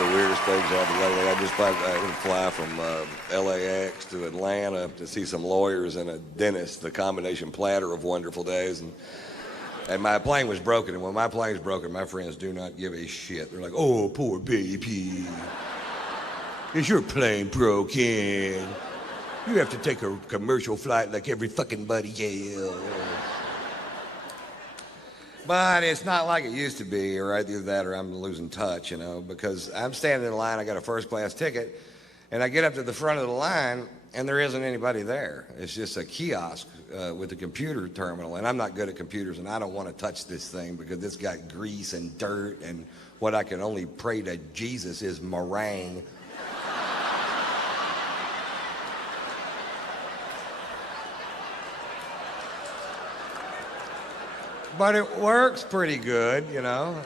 the weirdest things happened lately. I just going to fly from LAX to Atlanta to see some lawyers and a dentist, the combination platter of wonderful days. And my plane was broken, and when my plane's broken, my friends do not give a shit. They're like, oh, poor baby. Is your plane broken? You have to take a commercial flight like every fucking buddy else. But it's not like it used to be, or either that or I'm losing touch, you know, because I'm standing in line, I got a first class ticket, and I get up to the front of the line, and there isn't anybody there. It's just a kiosk with a computer terminal, and I'm not good at computers, and I don't want to touch this thing because it's got grease and dirt, and what I can only pray to Jesus is meringue. But it works pretty good, you know.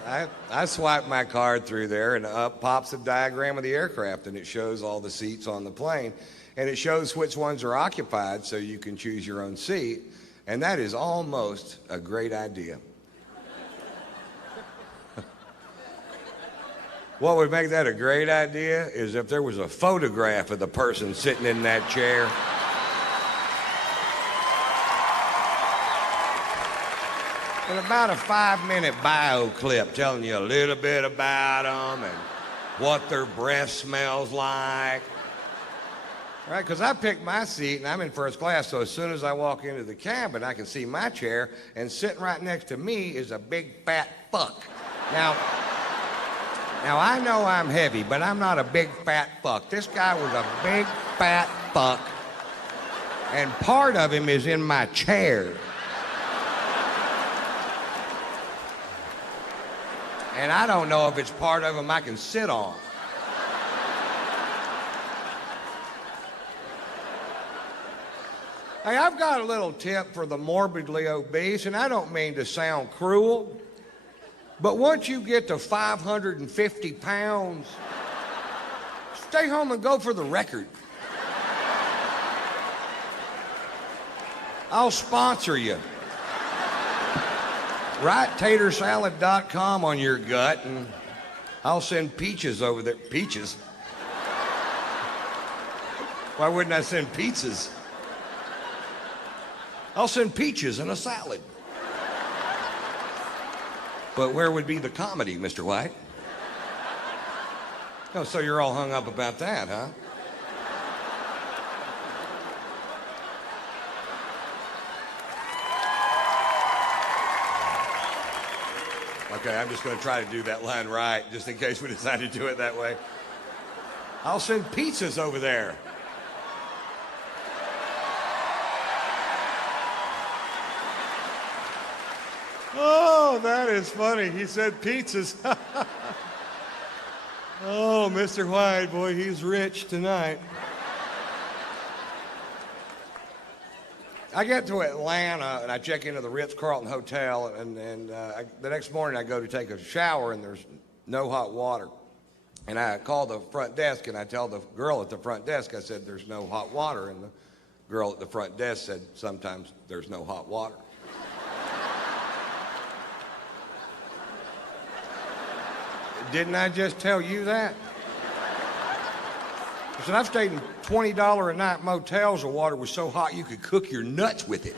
I swipe my card through there, and up pops a diagram of the aircraft, and it shows all the seats on the plane. And it shows which ones are occupied so you can choose your own seat. And that is almost a great idea. What would make that a great idea is if there was a photograph of the person sitting in that chair. And about a 5-minute bio clip telling you a little bit about them and what their breath smells like. Right, because I picked my seat and I'm in first class, so as soon as I walk into the cabin, I can see my chair, and sitting right next to me is a big fat fuck. Now I know I'm heavy, but I'm not a big fat fuck. This guy was a big fat fuck, and part of him is in my chair. And I don't know if it's part of him I can sit on. Hey, I've got a little tip for the morbidly obese, and I don't mean to sound cruel, but once you get to 550 pounds, stay home and go for the record. I'll sponsor you. Write tatersalad.com on your gut, and I'll send peaches over there. Peaches? Why wouldn't I send pizzas? I'll send peaches in a salad. But where would be the comedy, Mr. White? Oh, so you're all hung up about that, huh? Okay, I'm just going to try to do that line right, just in case we decide to do it that way. I'll send pizzas over there. Oh, that is funny. He said pizzas. Oh, Mr. White, boy, he's rich tonight. I get to Atlanta, and I check into the Ritz-Carlton Hotel, and the next morning I go to take a shower, and there's no hot water. And I call the front desk, and I tell the girl at the front desk, I said, there's no hot water. And the girl at the front desk said, sometimes there's no hot water. Didn't I just tell you that? I said, I've stayed in $20 a night motels where water was so hot you could cook your nuts with it.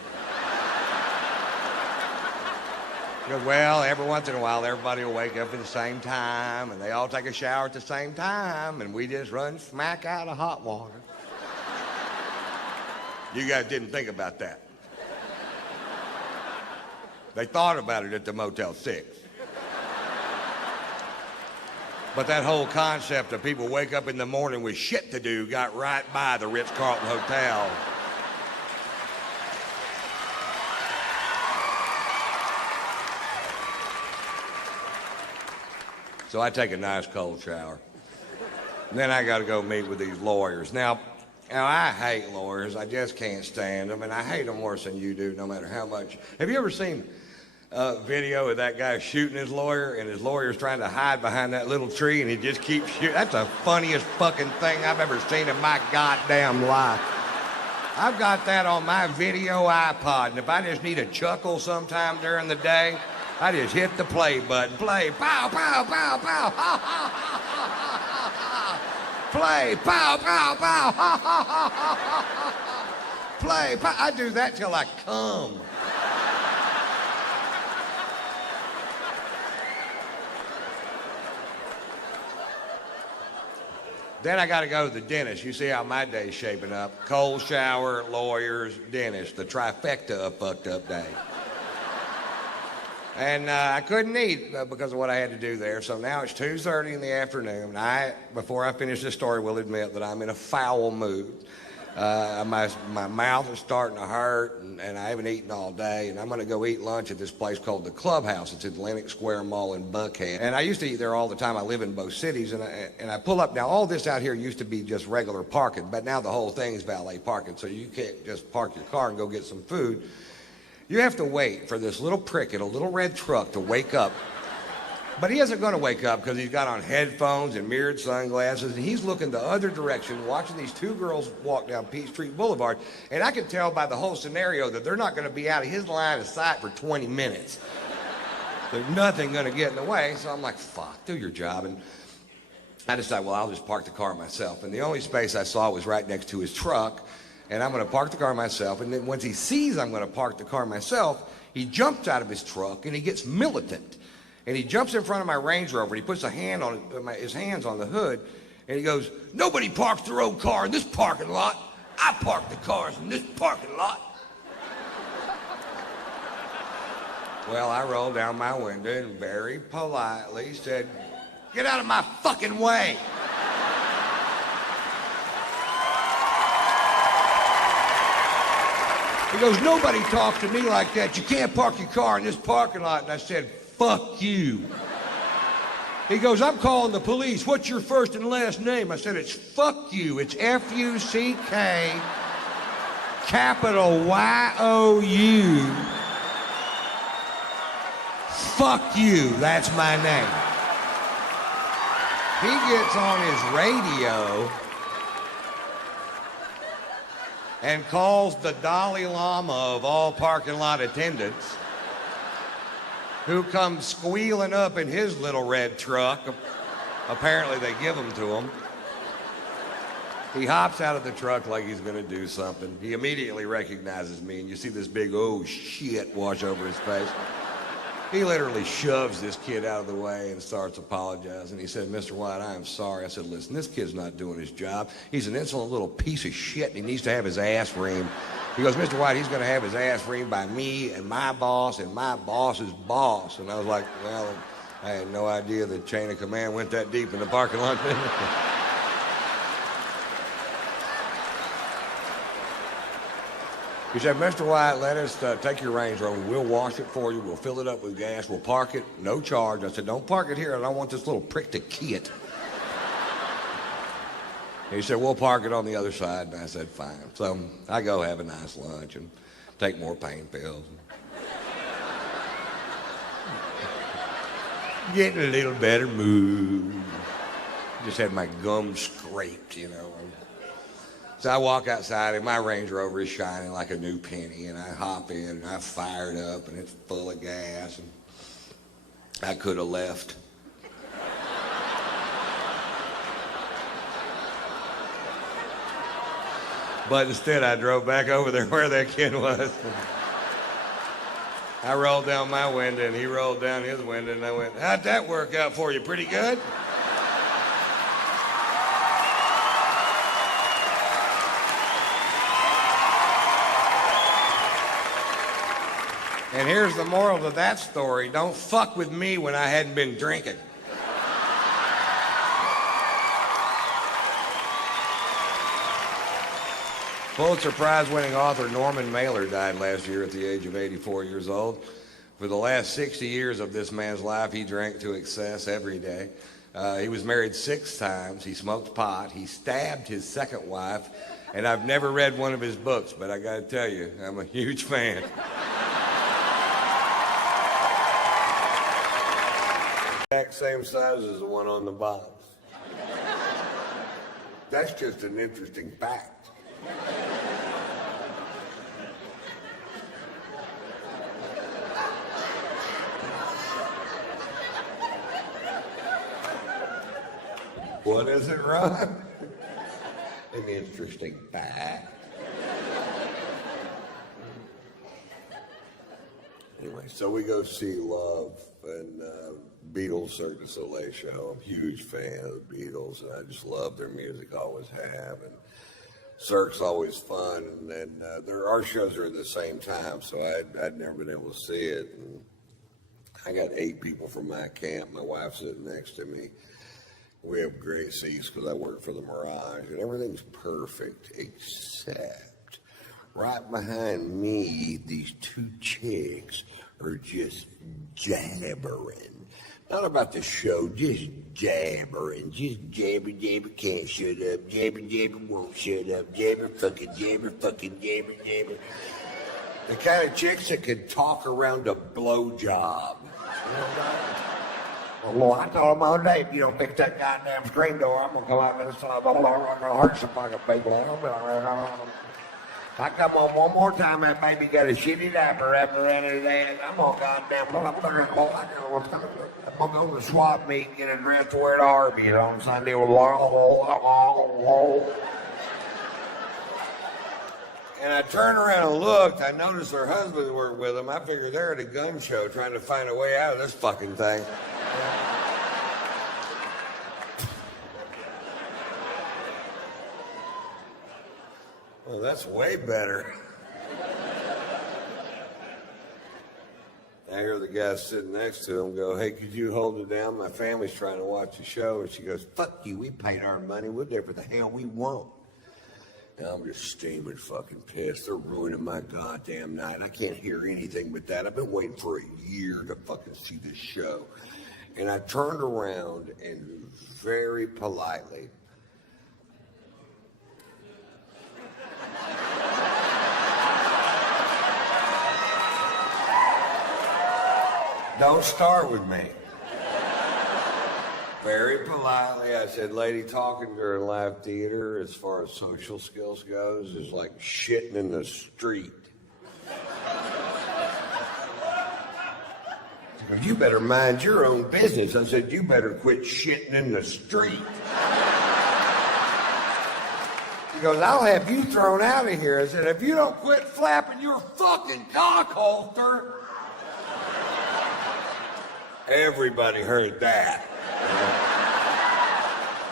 He goes, well, every once in a while, everybody will wake up at the same time, and they all take a shower at the same time, and we just run smack out of hot water. You guys didn't think about that. They thought about it at the Motel 6. But that whole concept of people wake up in the morning with shit to do got right by the Ritz-Carlton Hotel. So I take a nice cold shower. And then I got to go meet with these lawyers. Now, I hate lawyers. I just can't stand them, and I hate them worse than you do, no matter how much. Have you ever seen video of that guy shooting his lawyer, and his lawyer's trying to hide behind that little tree, and he just keeps shooting? That's the funniest fucking thing I've ever seen in my goddamn life. I've got that on my video iPod, and if I just need a chuckle sometime during the day, I just hit the play button. Play, pow, pow, pow, pow, ha, ha, ha, ha, ha. Play, pow, pow, pow, ha, ha, ha, ha, ha, ha. Play, pow. I do that till I come. Then I got to go to the dentist. You see how my day's shaping up. Cold shower, lawyers, dentist. The trifecta of fucked up day. And I couldn't eat because of what I had to do there. So now it's 2:30 in the afternoon. Before I finish this story, will admit that I'm in a foul mood. My mouth is starting to hurt, and I haven't eaten all day. And I'm going to go eat lunch at this place called the Clubhouse. It's at Atlantic Square Mall in Buckhead. And I used to eat there all the time. I live in both cities, and I pull up. Now, all this out here used to be just regular parking, but now the whole thing is valet parking, so you can't just park your car and go get some food. You have to wait for this little prick in a little red truck to wake up. But he isn't going to wake up because he's got on headphones and mirrored sunglasses, and he's looking the other direction, watching these two girls walk down Peachtree Boulevard. And I can tell by the whole scenario that they're not going to be out of his line of sight for 20 minutes. There's nothing going to get in the way. So I'm like, fuck, do your job. And I decided, well, I'll just park the car myself. And the only space I saw was right next to his truck. And I'm going to park the car myself. And then once he sees I'm going to park the car myself, he jumps out of his truck and he gets militant. And he jumps in front of my Range Rover. And he puts his hands on the hood. And he goes, nobody parks their own car in this parking lot. I park the cars in this parking lot. Well, I rolled down my window and very politely said, get out of my fucking way. He goes, nobody talks to me like that. You can't park your car in this parking lot. And I said, fuck you. He goes, I'm calling the police. What's your first and last name? I said, it's fuck you. It's F-U-C-K, capital Y-O-U. Fuck you. That's my name. He gets on his radio and calls the Dalai Lama of all parking lot attendants, who comes squealing up in his little red truck. Apparently they give them to him. He hops out of the truck like he's going to do something. He immediately recognizes me, and you see this big, oh shit, wash over his face. He literally shoves this kid out of the way and starts apologizing. He said, Mr. White, I am sorry. I said, listen, this kid's not doing his job. He's an insolent little piece of shit, and he needs to have his ass reamed. He goes, Mr. White, he's going to have his ass reamed by me and my boss's boss. And I was like, well, I had no idea the chain of command went that deep in the parking lot. He said, Mr. White, let us take your Range Rover. We'll wash it for you. We'll fill it up with gas. We'll park it, no charge. I said, don't park it here. I don't want this little prick to key it. He said, we'll park it on the other side. And I said, fine. So I go have a nice lunch and take more pain pills. Getting a little better mood. Just had my gums scraped, you know. So I walk outside and my Range Rover is shining like a new penny, and I hop in and I fire it up and it's full of gas, and I could have left. But instead I drove back over there where that kid was. I rolled down my window and he rolled down his window, and I went, how'd that work out for you? Pretty good? And here's the moral to that story. Don't fuck with me when I hadn't been drinking. Pulitzer Prize-winning author Norman Mailer died last year at the age of 84 years old. For the last 60 years of this man's life, he drank to excess every day. He was married 6 times. He smoked pot. He stabbed his second wife. And I've never read one of his books, but I got to tell you, I'm a huge fan. Exact same size as the one on the box. That's just an interesting fact. What is it, Ron? An interesting fact. Anyway, so we go see Love and Beatles Cirque du Soleil show. I'm a huge fan of the Beatles, and I just love their music, always have. And Cirque's always fun, and our shows are at the same time, so I'd never been able to see it. And I got 8 people from my camp. My wife's sitting next to me. We have great seats because I work for the Mirage, and everything's perfect except right behind me, these 2 chicks are just jabbering. Not about the show, just jabbering. Just jabber, jabber, can't shut up. Jabber, jabber, won't shut up. Jabber, fucking jabber, jabber. The kind of chicks that can talk around a blowjob. Well, I told him all day, if you don't fix that goddamn screen door, I'm gonna come out and I'm gonna hurt some fucking people. If I come on one more time, that baby got a shitty diaper wrapped around his ass, I'm gonna I'm gonna go to the swap meet and get a dress to wear to Arby's on Sunday. And I turned around and looked. I noticed her husband worked with them. I figured they're at a gun show trying to find a way out of this fucking thing. Well, that's way better. I hear the guy sitting next to him go, hey, could you hold it down? My family's trying to watch the show. And she goes, fuck you, we paid our money. We'll do whatever the hell we want. And I'm just steaming fucking pissed. They're ruining my goddamn night. I can't hear anything but that. I've been waiting for a year to fucking see this show. And I turned around and very politely, don't start with me. Very politely, I said, lady, talking during live theater as far as social skills goes is like shitting in the street. Said, you better mind your own business. I said, you better quit shitting in the street. He goes, I'll have you thrown out of here. I said, if you don't quit flapping your fucking cock holster. Everybody heard that.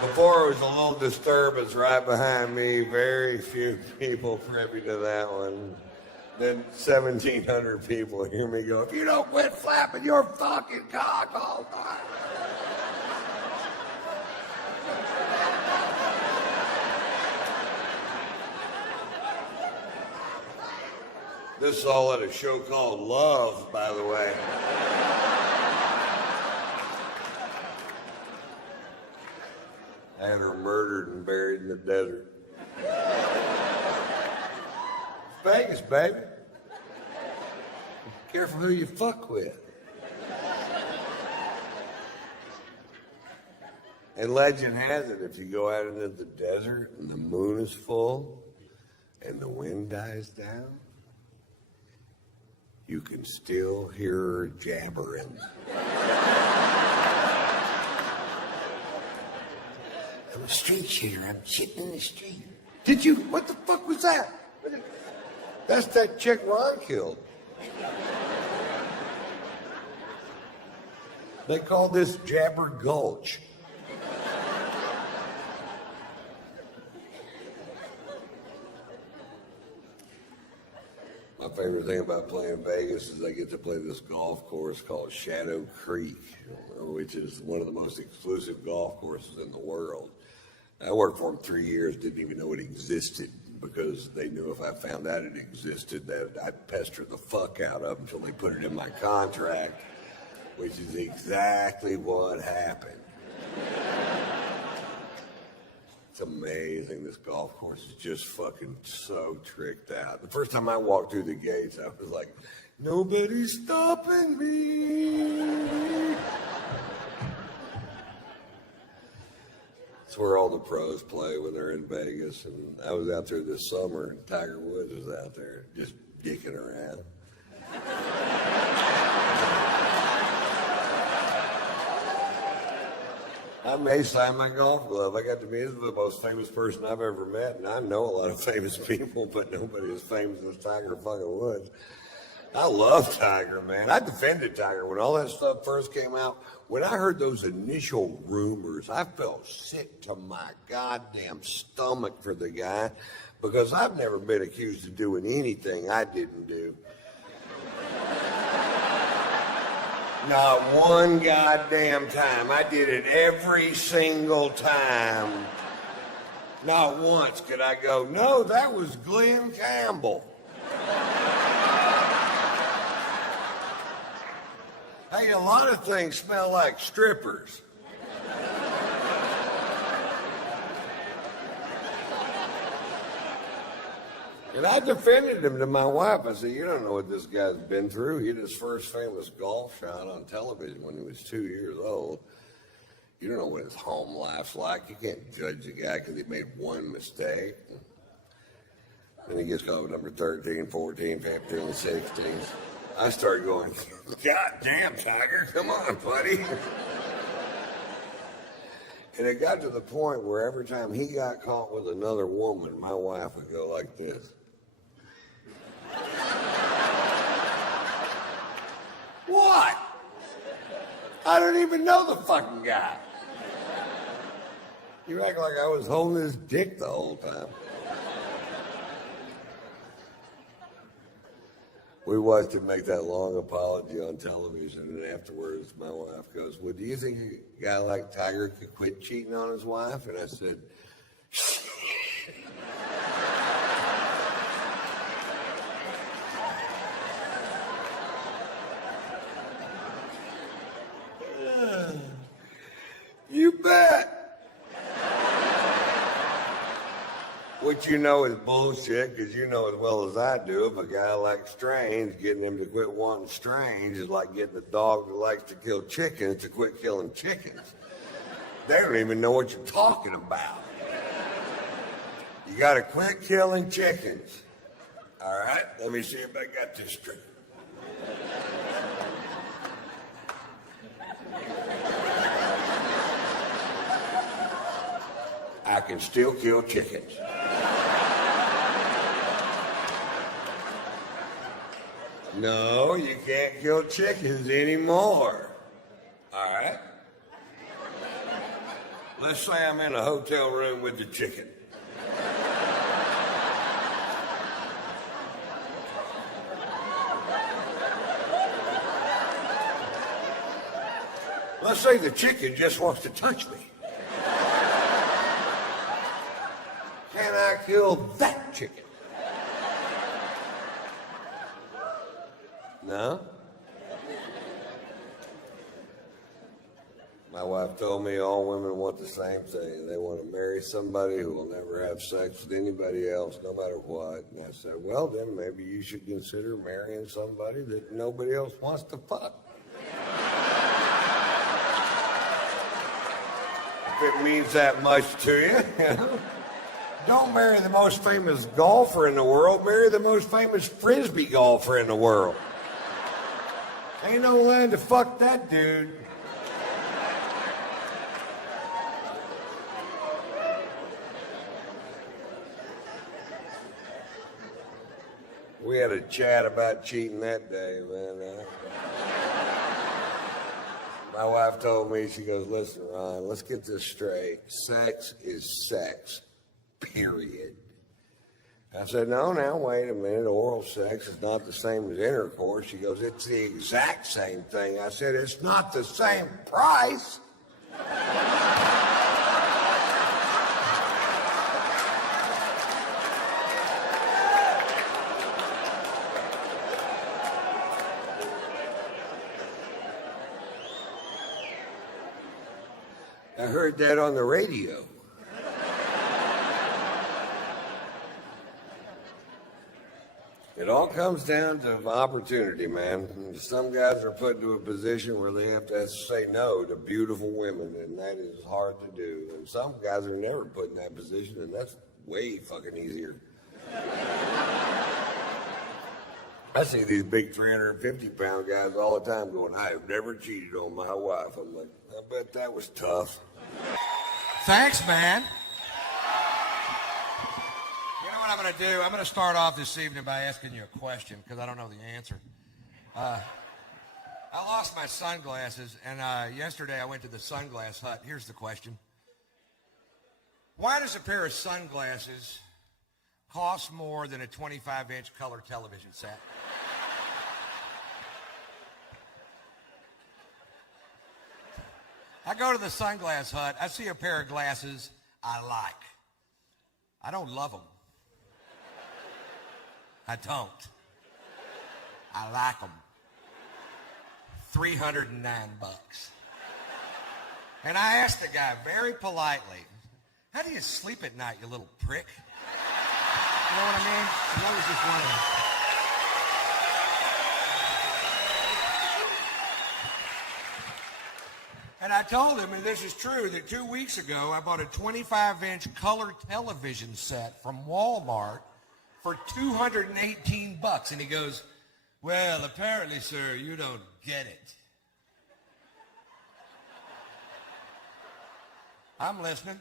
Before, it was a little disturbance right behind me. Very few people privy to that one. Then 1,700 people hear me go, if you don't quit flapping your fucking cock all the time. This is all at a show called Love, by the way. I had her murdered and buried in the desert. Vegas, baby. Careful who you fuck with. And legend has it, if you go out into the desert and the moon is full and the wind dies down, you can still hear her jabbering. I'm a street shooter. I'm shitting in the street. Did you? What the fuck was that? That's that chick Ron killed. They call this Jabber Gulch. My favorite thing about playing Vegas is I get to play this golf course called Shadow Creek, which is one of the most exclusive golf courses in the world. I worked for them 3 years, didn't even know it existed because they knew if I found out it existed that I'd pester the fuck out of them until they put it in my contract, which is exactly what happened. It's amazing. This golf course is just fucking so tricked out. The first time I walked through the gates, I was like, nobody's stopping me. It's where all the pros play when they're in Vegas. And I was out there this summer, and Tiger Woods was out there just dicking around. I may sign my golf glove. I got to meet the most famous person I've ever met, and I know a lot of famous people, but nobody as famous as Tiger fucking Woods. I love Tiger, man. I defended Tiger when all that stuff first came out. When I heard those initial rumors, I felt sick to my goddamn stomach for the guy because I've never been accused of doing anything I didn't do. Not one goddamn time. I did it every single time. Not once could I go, no, that was Glenn Campbell. Hey, a lot of things smell like strippers. And I defended him to my wife. I said, you don't know what this guy's been through. He had his first famous golf shot on television when he was 2 years old. You don't know what his home life's like. You can't judge a guy because he made one mistake. Then he gets caught with number 13, 14, 15, 16. I started going, God damn, Tiger, come on, buddy. And it got to the point where every time he got caught with another woman, my wife would go like this. What? I don't even know the fucking guy. You act like I was holding his dick the whole time. We watched him make that long apology on television, and afterwards my wife goes, well, do you think a guy like Tiger could quit cheating on his wife? And I said, you bet. Which you know is bullshit, because you know as well as I do, if a guy likes Strange, getting him to quit wanting Strange is like getting a dog that likes to kill chickens to quit killing chickens. They don't even know what you're talking about. You gotta quit killing chickens. All right, let me see if I got this straight. I can still kill chickens. No, you can't kill chickens anymore. All right? Let's say I'm in a hotel room with the chicken. Let's say the chicken just wants to touch me. Can I kill that chicken? No? My wife told me all women want the same thing. They want to marry somebody who will never have sex with anybody else, no matter what. And I said, well, then maybe you should consider marrying somebody that nobody else wants to fuck. If it means that much to you. Don't marry the most famous golfer in the world. Marry the most famous frisbee golfer in the world. Ain't no land to fuck that dude. We had a chat about cheating that day, man. My wife told me, she goes, listen, Ron, let's get this straight. Sex is sex, period. I said, no, now, wait a minute. Oral sex is not the same as intercourse. She goes, it's the exact same thing. I said, it's not the same price. I heard that on the radio. It all comes down to opportunity, man. Some guys are put into a position where they have to say no to beautiful women, and that is hard to do. And some guys are never put in that position, and that's way fucking easier. I see these big 350-pound guys all the time going, I have never cheated on my wife. I'm like, I bet that was tough. Thanks, man. You know what I'm going to do? I'm going to start off this evening by asking you a question because I don't know the answer. I lost my sunglasses, and yesterday I went to the sunglass hut. Here's the question. Why does a pair of sunglasses cost more than a 25-inch color television set? I go to the sunglass hut. I see a pair of glasses I like. I don't love them. I don't. I like them. $309. And I asked the guy very politely, how do you sleep at night, you little prick? You know what I mean? I was just wondering. And I told him, and this is true, that 2 weeks ago I bought a 25-inch color television set from Walmart for $218. And he goes, well, apparently, sir, you don't get it. I'm listening.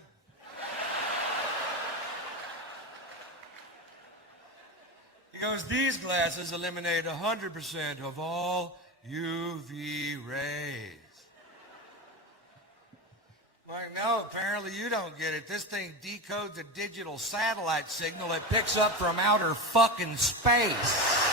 He goes, these glasses eliminate 100% of all UV rays. I'm like, no, apparently you don't get it. This thing decodes a digital satellite signal it picks up from outer fucking space.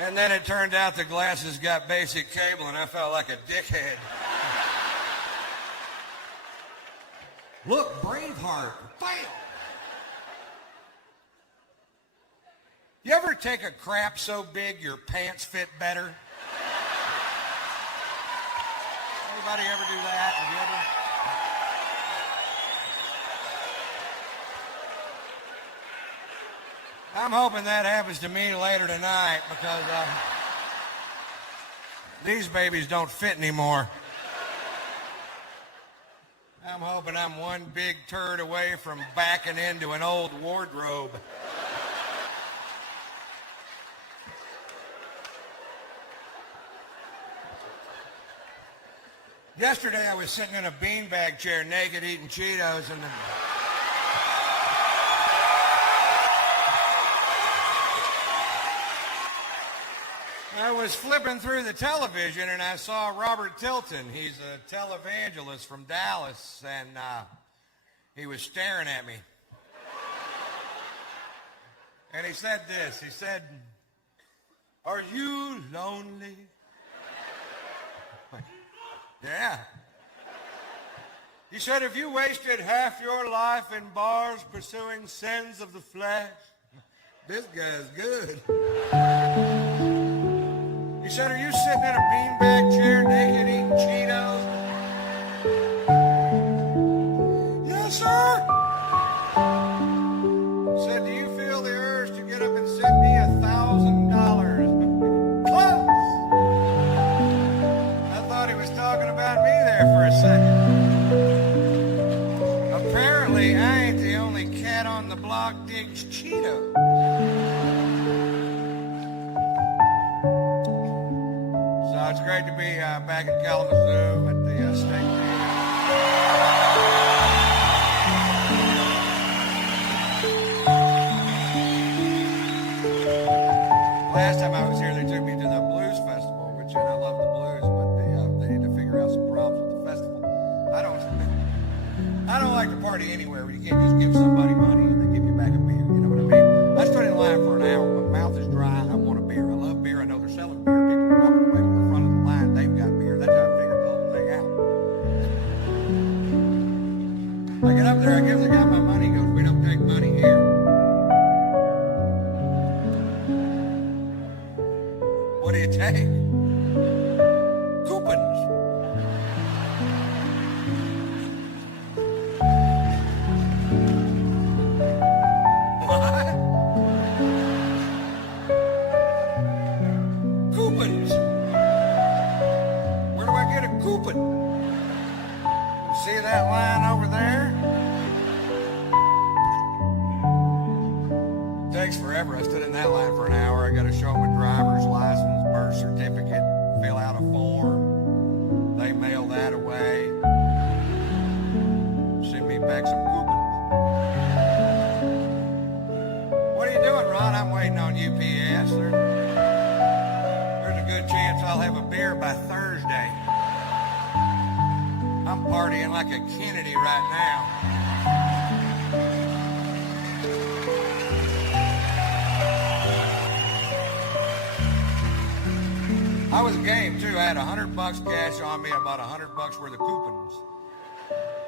And then it turned out the glasses got basic cable, and I felt like a dickhead. Look, Braveheart, bam! You ever take a crap so big your pants fit better? Anybody ever do that? Have you ever? I'm hoping that happens to me later tonight because these babies don't fit anymore. I'm hoping I'm one big turd away from backing into an old wardrobe. Yesterday I was sitting in a beanbag chair naked eating Cheetos and I was flipping through the television and I saw Robert Tilton. He's a televangelist from Dallas, and he was staring at me. And he said this. He said, "Are you lonely?" Yeah. He said, "Have you wasted half your life in bars pursuing sins of the flesh?" This guy's good. He said, "Are you sitting in a beanbag chair naked eating Cheetos?" Yes, sir. He said, "Do you feel the urge to get up and send me $1,000? Close. I thought he was talking about me there for a second. Apparently, I ain't the only cat on the block digs Cheetos. So it's great to be back in Kalamazoo at the state fair. Last time I was here, they took me to the blues festival, which I love the blues, but they need to figure out some problems with the festival. I don't like to party anywhere where you can't just give somebody money and they give you back a beer. You know what I mean? I stood in line for an hour. My mouth is dry. I want a beer. I love beer. I know they're selling beer. People are walking away from the front of the line. They've got beer. That's how I figured the whole thing out. I get up there. I give the guy my money. He goes, "We don't take money here." What do you take? Coupons. What? Coupons. Where do I get a coupon? car. I got to show them a driver's license, birth certificate, fill out a form. They mail that away. Send me back some coupons. What are you doing, Ron? I'm waiting on UPS. There's a good chance I'll have a beer by Thursday. I'm partying like a Kennedy right now. I was game too. I had $100 cash on me. I bought $100 worth of coupons.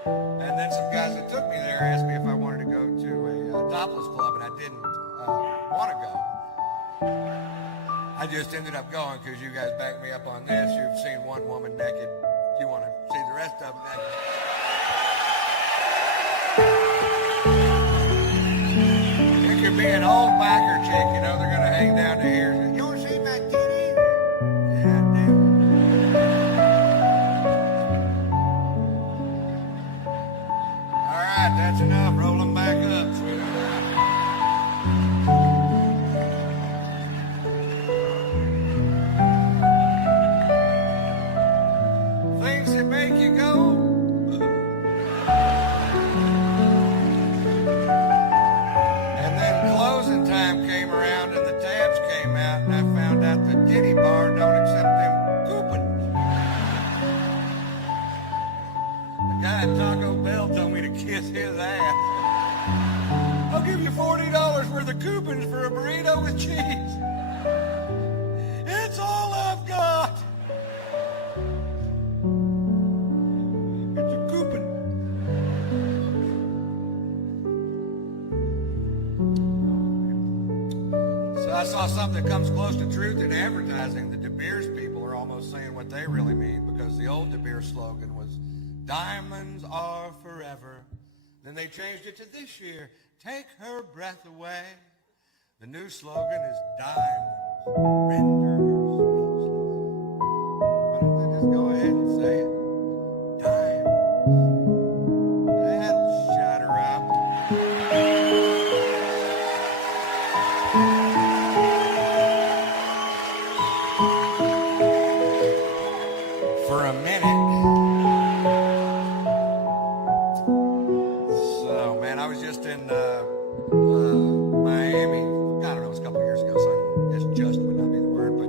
And then some guys that took me there asked me if I wanted to go to a topless club, and I didn't want to go. I just ended up going because you guys backed me up on this. You've seen one woman naked. You want to see the rest of them naked. It could be an old biker chick, you know, they're going to hang down to here. You want to see my titties? Yeah, I do. All right, that's enough. Roll them back up, sweetheart. Things that make you go. And then closing time came around and the tabs came out, and I found out the titty bar don't accept them coupons. The guy at Taco Bell told me to kiss his ass. I'll give you $40 worth of coupons for a burrito with cheese. It's all I've got. It's a coupon. So I saw something that comes close to truth in advertising. The De Beers people are almost saying what they really mean, because the old De Beers slogan was, "Diamonds are forever." Then they changed it to this year, "Take her breath away." The new slogan is, "Diamonds render her speechless." Why don't they just go ahead and say it? Diamonds. That'll shut her up. For a minute. So, man, I was just in Miami. I don't know, it was a couple years ago, so just would not be the word, but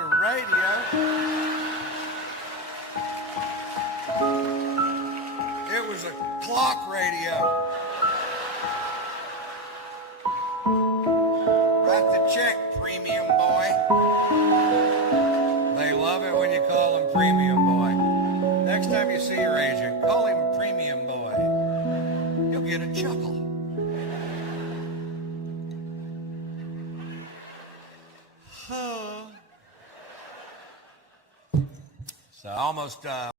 of radio. It was a clock radio. Write the check, premium boy. They love it when you call him premium boy. Next time you see your agent, call him premium boy. You'll get a chuckle. So almost